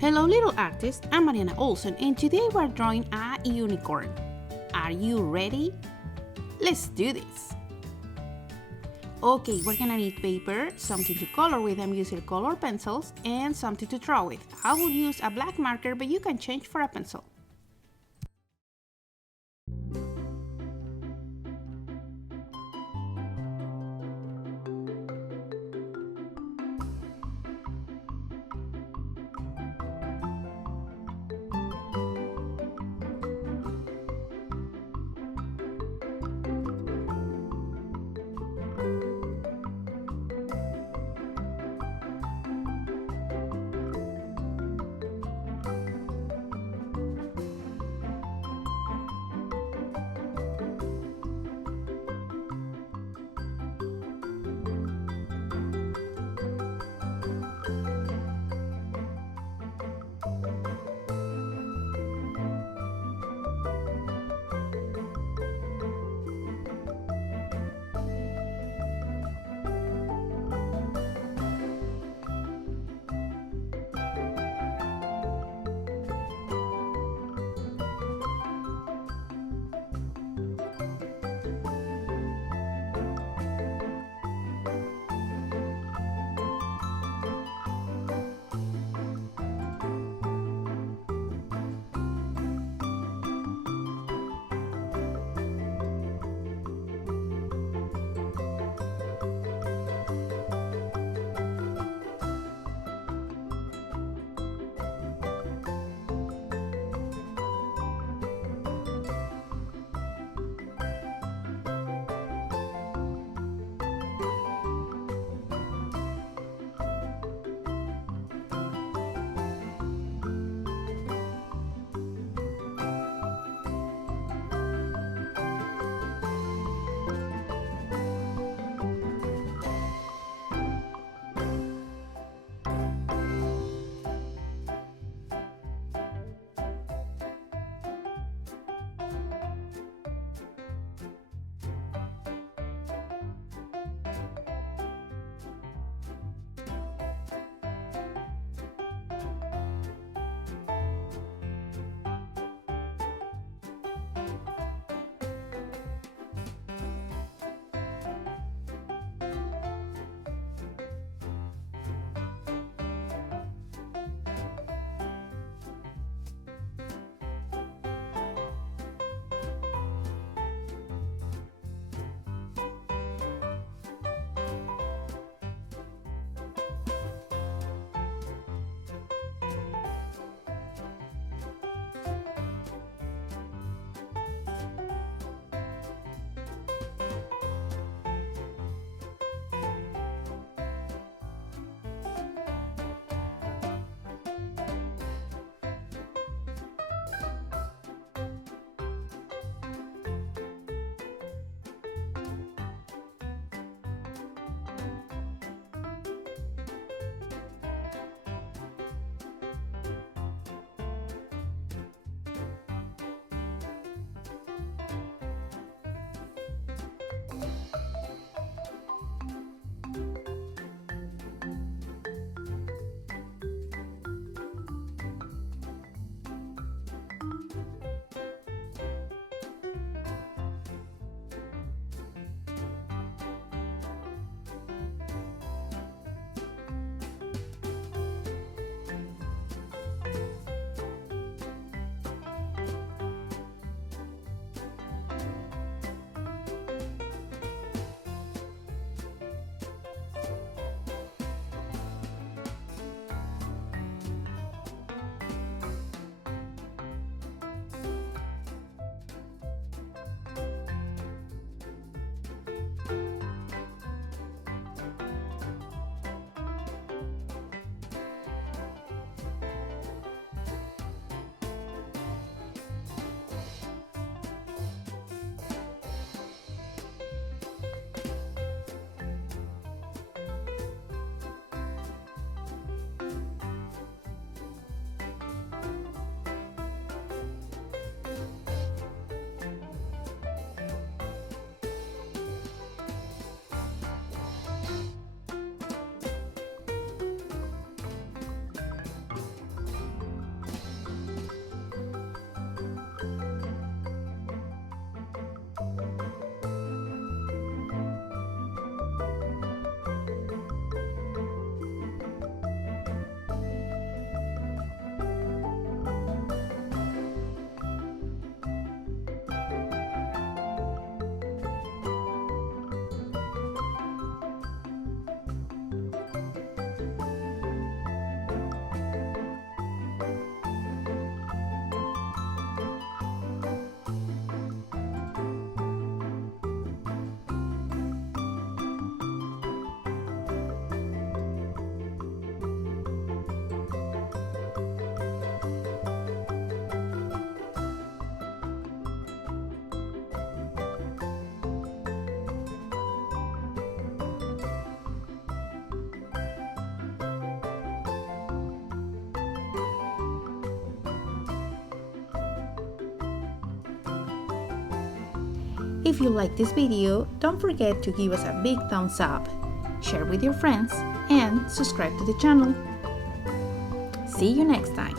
Hello little artists, I'm Mariana Olson and today we're drawing a unicorn. Are you ready? Let's do this! Okay, we're gonna need paper, something to color with, I'm using color pencils, and something to draw with. I will use a black marker, but you can change for a pencil. If you like this video, don't forget to give us a big thumbs up, share with your friends, and subscribe to the channel. See you next time.